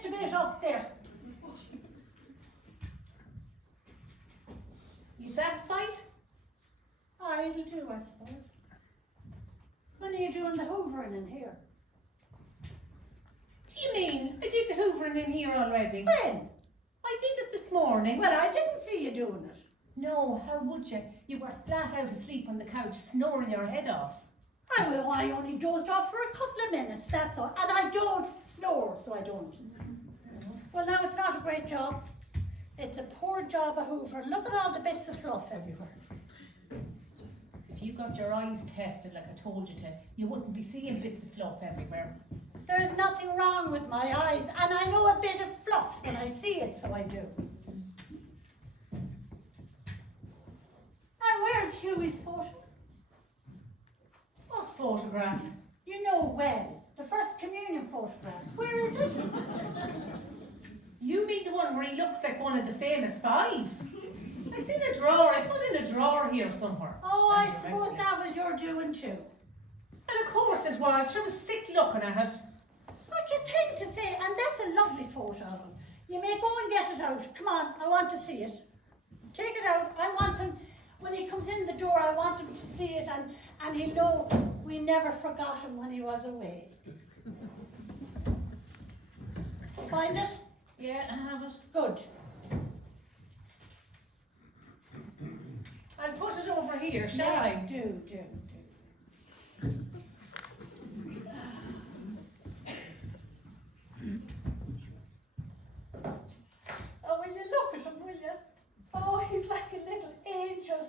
just a bit up there. You satisfied? Ah, it'll do, I suppose. When are you doing the hoovering in here? Do you mean I did the hoovering in here already? When? I did it this morning. Well, I didn't see you doing it. No, how would you? You were flat out asleep on the couch, snoring your head off. I only dozed off for a couple of minutes, that's all. And I don't snore, so I don't. Well, now it's not a great job. It's a poor job of hoover. Look at all the bits of fluff everywhere. If you got your eyes tested like I told you to, you wouldn't be seeing bits of fluff everywhere. There's nothing wrong with my eyes, and I know a bit of fluff when I see it, so I do. And where's Hughie's photo? What photograph? You know well, the first communion photograph. Where is it? You mean the one where he looks like one of the famous five? It's in a drawer. I put in a drawer here somewhere. Oh, I suppose that was your doing too. Well, of course it was. She was sick looking at it. Such a thing to say, and that's a lovely photo of him. You may go and get it out. Come on, I want to see it. Take it out. I want him, when he comes in the door, I want him to see it, and he'll know we never forgot him when he was away. Find it? Yeah, I have it. Good. I'll put it over here, shall Yes, I? do. Oh, will you look at him, will you? Oh, he's like a little angel.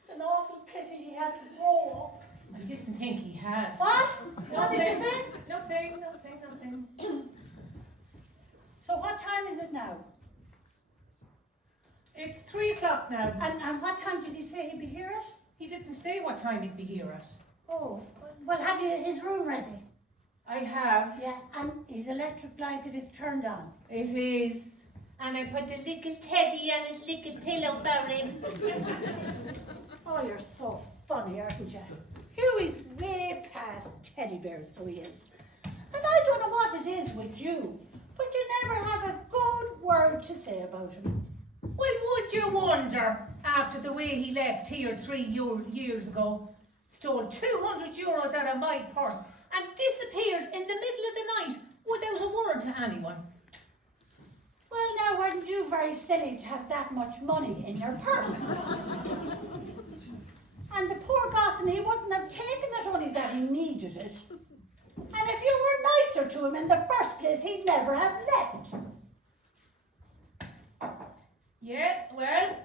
It's an awful pity he had to grow up. I didn't think he had. What? What did you say? Nothing. So what time is it now? It's 3 o'clock now. And what time did he say he'd be here at? He didn't say what time he'd be here at. Oh, well, have you his room ready? I have. Yeah, and his electric blanket is turned on. It is. And I put a little teddy on his little pillow for him. Oh, you're so funny, aren't you? Hughie's way past teddy bears, so he is. And I don't know what it is with you, but you never have a good word to say about him. Well, would you wonder, after the way he left here 3 years ago, stole 200 euros out of my purse and disappeared in the middle of the night without a word to anyone? Well, now, weren't you very silly to have that much money in your purse? And the poor Gosson, he wouldn't have taken it only that he needed it. And if you were nicer to him in the first place, he'd never have left. Yeah, well,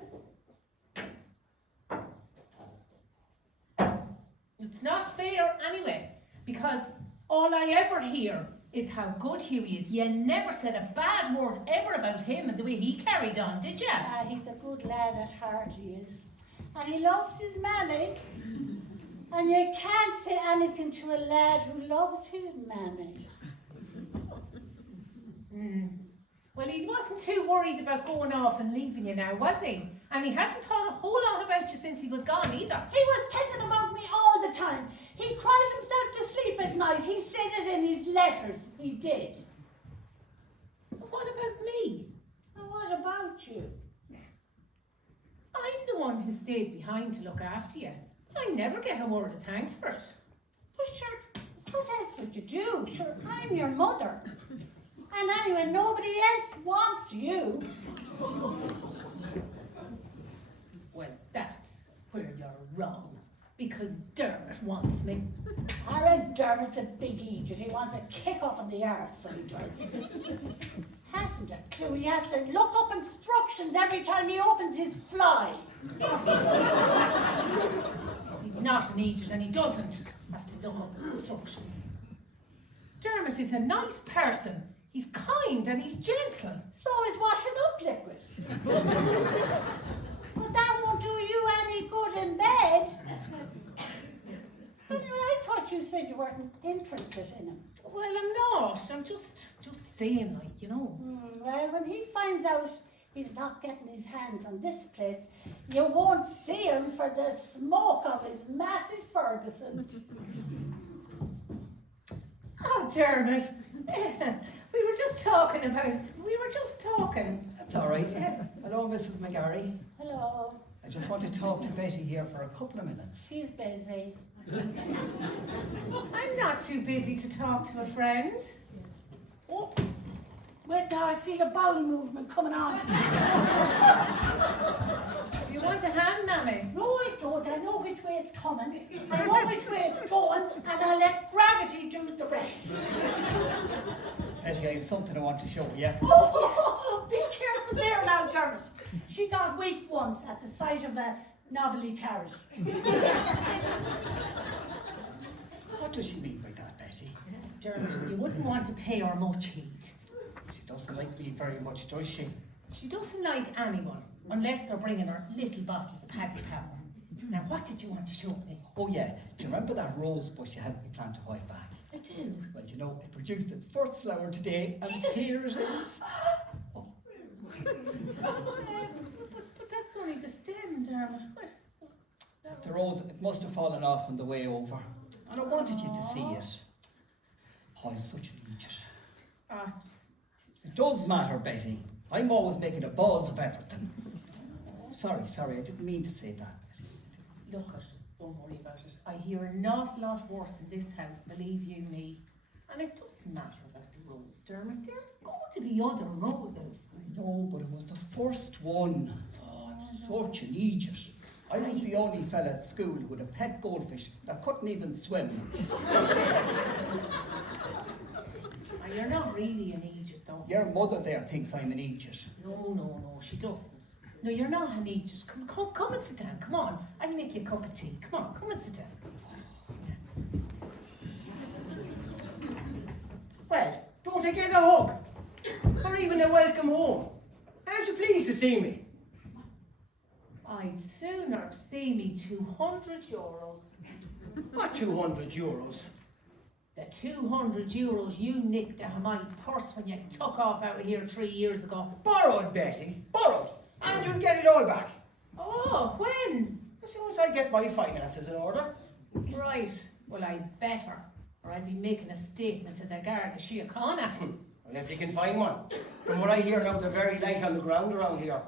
it's not fair anyway, because all I ever hear is how good Hughie is. You never said a bad word ever about him and the way he carried on, did you? Ah, he's a good lad at heart, he is. And he loves his mammy. And you can't say anything to a lad who loves his mammy. Well, he wasn't too worried about going off and leaving you now, was he? And he hasn't thought a whole lot about you since he was gone either. He was thinking about me all the time. He cried himself to sleep at night. He said it in his letters. He did. What about me? Well, what about you? I'm the one who stayed behind to look after you. I never get a word of thanks for it. Well, sure, what else would you do? Sure, I'm your mother. And anyway, nobody else wants you. Well, that's where you're wrong. Because Dermot wants me. Aaron Dermot's a big idiot. He wants a kick up in the arse, so he does. Hasn't a clue. He has to look up instructions every time he opens his fly. He's not an idiot and he doesn't have to look up instructions. Dermot is a nice person. He's kind and he's gentle. So is washing up liquid. But that won't do you any good in bed. Anyway, I thought you said you weren't interested in him. Well, I'm not. I'm just saying, like, you know. Well, when he finds out he's not getting his hands on this place, you won't see him for the smoke of his massive Ferguson. Oh, Dermot. We were just just talking about it. We were just talking. That's all right. Yeah. Hello, Mrs. McGarry. Hello. I just want to talk to Betty here for a couple of minutes. She's busy. I'm not too busy to talk to a friend. Oh, wait now, I feel a bowel movement coming on. You want a hand, Mammy? No, I don't. I know which way it's coming. I know which way it's going, and I'll let gravity do the rest. Betty, I have something I want to show you. Oh, be careful there now, Dermot. She got weak once at the sight of a knobbly carrot. What does she mean by that, Betty? Dermot, you wouldn't want to pay her much heed. She doesn't like me very much, does she? She doesn't like anyone unless they're bringing her little bottles of Paddy Power. Now, what did you want to show me? Oh yeah, do you remember that rose bush you helped me plant a while back? I do. Well, you know, it produced its first flower today, and here it is. Oh, But that's only the stem, Dermot. What? the rose, it must have fallen off on the way over. And I wanted you to see it. Oh, it's such an idiot. Ah, It does matter, Betty. I'm always making a balls of everything. Sorry, I didn't mean to say that. look it. Don't worry about it. I hear an awful lot worse in this house, believe you me. And it doesn't matter about the rose, Dermot. There's going to be other roses. I know, but it was the first one. Oh, such an idiot. I was the only fella at school with a pet goldfish that couldn't even swim. And you're not really an idiot, though. Your mother there thinks I'm an idiot. No, she doesn't. No, you're not an idiot. Come and sit down. Come on. I'll make you a cup of tea. Come and sit down. Well, don't I get a hug? Or even a welcome home? Aren't you pleased to see me? I'd sooner see me €200. What 200 euros? The €200 you nicked out of my purse when you took off out of here 3 years ago. Borrowed, Betty, borrowed. And you'll get it all back. Oh, when? As soon as I get my finances in order. Right. Well, I better, or I'll be making a statement to the Garda Síochána. Well, if you can find one. From what I hear now, they're very light on the ground around here.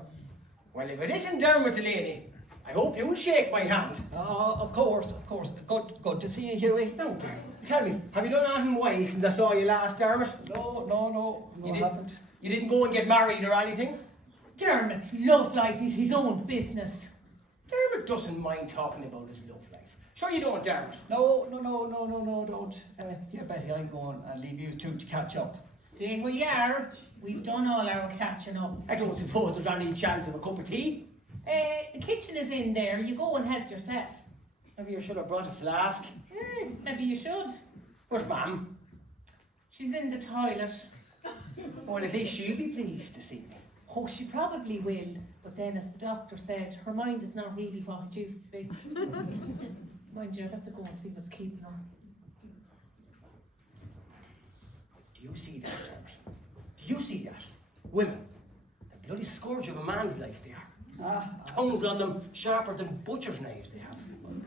Well, if it isn't Dermot Delaney, I hope you'll shake my hand. Of course. Good to see you, Hughie. Now, tell me, have you done anything wild since I saw you last, Dermot? No, You I didn't? haven't. You didn't go and get married or anything? Dermot's love life is his own business. Dermot doesn't mind talking about his love life. Sure you don't, Dermot? No, don't. Here, Betty, I'm going and leave you two to catch up. Stay where you are. We've done all our catching up. I don't suppose there's any chance of a cup of tea? The kitchen is in there. You go and help yourself. Maybe you should have brought a flask. Maybe you should. Where's Mum? She's in the toilet. Well, at least she'll be pleased to see me. Oh, she probably will. But then, as the doctor said, her mind is not really what it used to be. Mind you, I'll have to go and see what's keeping her. Do you see that, Dermot? Do you see that? Women. The bloody scourge of a man's life they are. Tongues on them sharper than butcher's knives they have.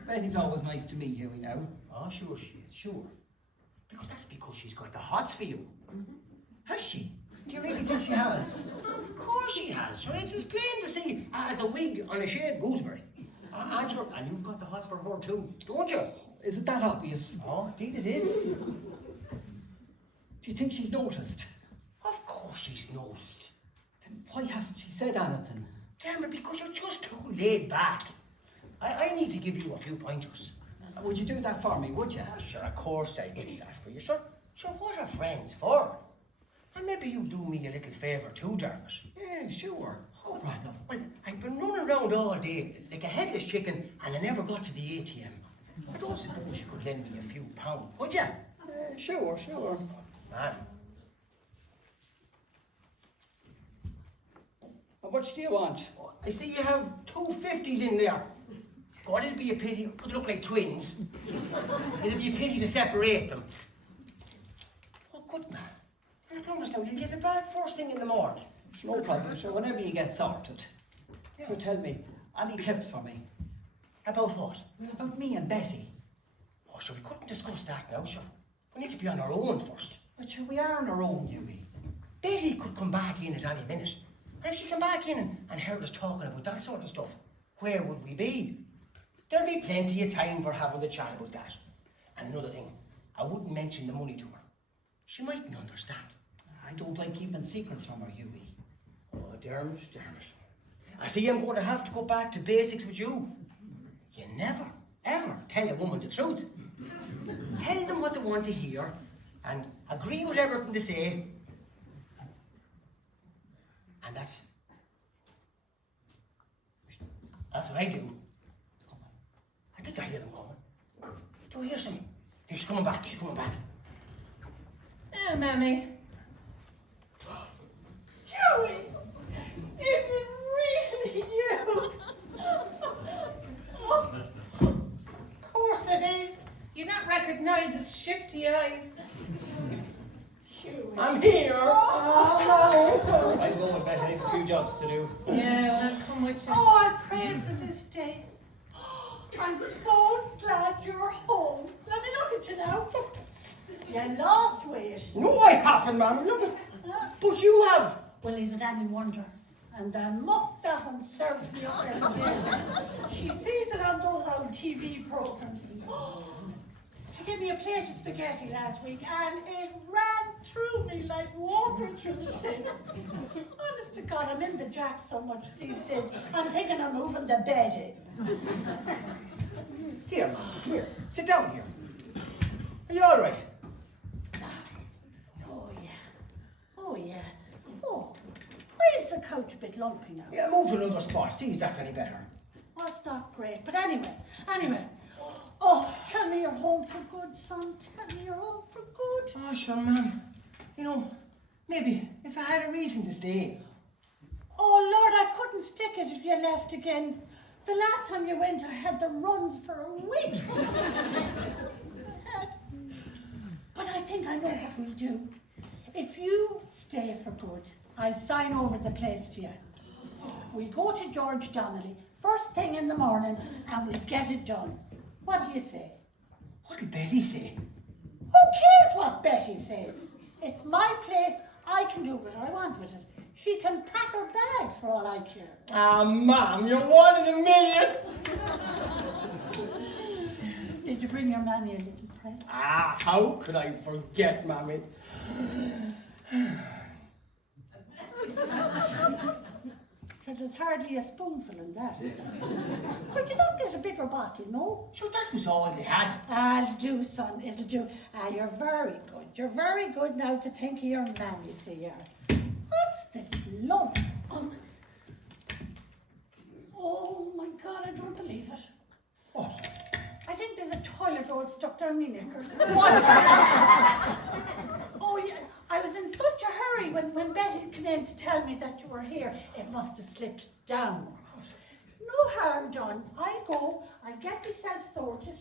Betty's always nice to me, Hughie, now. Oh, sure she is, sure. That's because she's got the hots for you. Has she? Do you really think she has? Of course she has. Sure, it's as plain to see as a wig on a shaved gooseberry. And sure, and you've got the hots for her too, don't you? Is it that obvious? Oh, indeed it is. Do you think she's noticed? Of course she's noticed. Then why hasn't she said anything? Damn it, because you're just too laid back. I need to give you a few pointers. Would you do that for me, would you? Sure, of course I'd do that for you, sure. Sure, what are friends for? And maybe you'll do me a little favour too, Dermot. Yeah, sure. Oh, right now. Well, I've been running around all day like a headless chicken and I never got to the ATM. I don't suppose you could lend me a few pounds, would you? Sure. Man, How much do you want? I see you have 250s in there. God, it'd be a pity. Could look like twins. It'd be a pity to separate them. Oh, good man. I promise now, you'll get it back first thing in the morning. No problem, sure, whenever you get sorted. So tell me, any tips for me? About what? About me and Betty. Oh, sure, we couldn't discuss that now, sure. We need to be on our own first. But sure, we are on our own, Hughie. Betty could come back in at any minute. And if she came back in and heard us talking about that sort of stuff, where would we be? There'd be plenty of time for having a chat about that. And another thing, I wouldn't mention the money to her. She mightn't understand. I don't like keeping secrets from her, Hughie. Oh, Dermot. I see I'm going to have to go back to basics with you. You never, ever tell a woman the truth. Tell them what they want to hear and agree with everything they say. And that's what I do. I think I hear them coming. Do you hear something? She's coming back. Oh, Mammy. Hughie, is it really you? Of course it is. Do you not recognise his shifty eyes? Hughie. I'm here. Oh, I'm going with Betty. I have a few jobs to do. Yeah, well, I'll come with you. oh, I prayed for this day. I'm so glad you're home. Let me look at you now. You lost weight. No, I haven't, ma'am. Look at. But you have. Well, is it any wonder? And the muck that one serves me up every day. She sees it on those old TV programs. She gave me a plate of spaghetti last week and it ran through me like water through the sieve. Honest to God, I'm in the jack so much these days. I'm thinking of moving the bed in. Here, ma'am. Come here. Sit down here. Are you all right? Oh, yeah. Oh, yeah. Oh, why is the couch a bit lumpy now? Yeah, move to another spot. See if that's any better. Well, it's not great, but anyway. Oh, tell me you're home for good, son. Tell me you're home for good. Oh, sure, ma'am. You know, maybe if I had a reason to stay. Oh, Lord, I couldn't stick it if you left again. The last time you went, I had the runs for a week. But I think I know what we'll do. If you stay for good, I'll sign over the place to you. We'll go to George Donnelly first thing in the morning and we'll get it done. What do you say? What'll Betty say? Who cares what Betty says? It's my place. I can do what I want with it. She can pack her bags for all I care. Ah, ma'am, you're one in a million. Did you bring your mammy a little present? Ah, how could I forget, mammy? There's hardly a spoonful in that, is there? Could you not get a bigger bottle, no? Sure, that was all they had. I'll do, son, it'll do. Ah, you're very good. You're very good now to think of your mammy, see you are. What's this lump? Oh my God, I don't believe it. What? I think there's a toilet roll stuck down my knickers. What? Oh yeah, I was in such a hurry when Betty came in to tell me that you were here. It must have slipped down. No harm done. I'll go, I'll get myself sorted.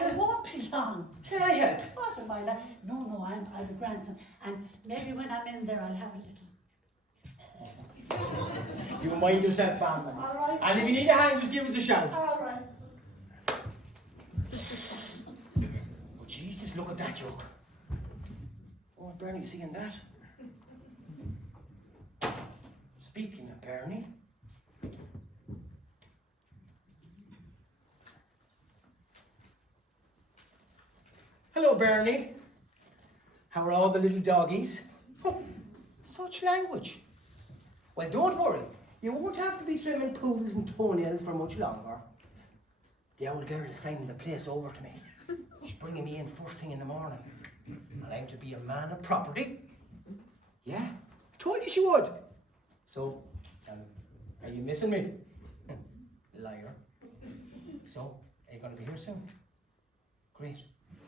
It won't be long. Can I help? What am I like? No, I'm a grandson. And maybe when I'm in there, I'll have a little. You mind yourself, ma'am. All right. And if you need a hand, just give us a shout. All right. Oh, Jesus, look at that joke. Oh, Bernie, you seeing that? Speaking of Bernie. Hello, Bernie. How are all the little doggies? Oh, such language. Well, don't worry. You won't have to be trimming poodles and toenails for much longer. The old girl is signing the place over to me. She's bringing me in first thing in the morning. And I'm to be a man of property. Yeah, I told you she would. So, are you missing me? Liar. So, are you going to be here soon? Great.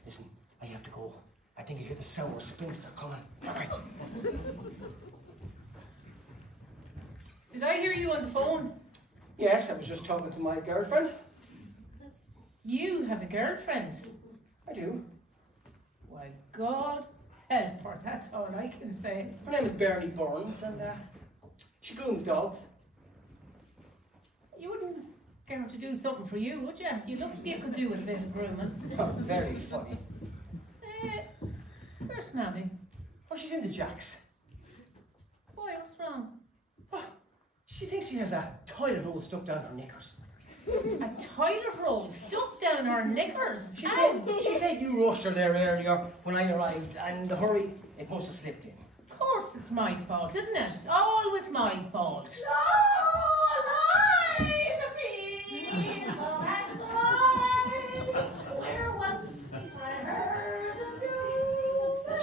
Listen, I have to go. I think I hear the sour spinster coming. Bye. Did I hear you on the phone? Yes, I was just talking to my girlfriend. You have a girlfriend? I do. Why, God help her, that's all I can say. Her name is Bernie Burns, and she grooms dogs. You wouldn't get her to do something for you, would you? You look like you could do with a bit of grooming. Oh, very funny. Where's Mammy? Oh, she's in the jacks. Why, what's wrong? She thinks she has a toilet roll stuck down her knickers. A toilet roll stuck down her knickers. She said you rushed her there earlier when I arrived, and in the hurry, it must have slipped in. Of course it's my fault, isn't it? Always my fault. Where once I heard of you.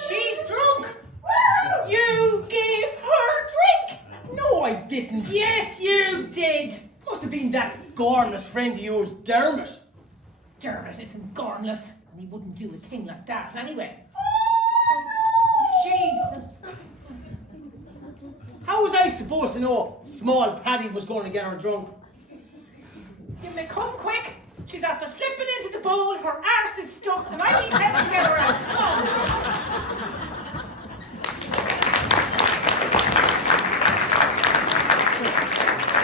She's drunk. You gave her drink. No, I didn't. Yes, you did. Must have been that gormless friend of yours, Dermot. Dermot isn't gormless, and he wouldn't do a thing like that anyway. Jesus. How was I supposed to know small Paddy was going to get her drunk? You may come quick. She's after slipping into the bowl, her arse is stuck, and I need help.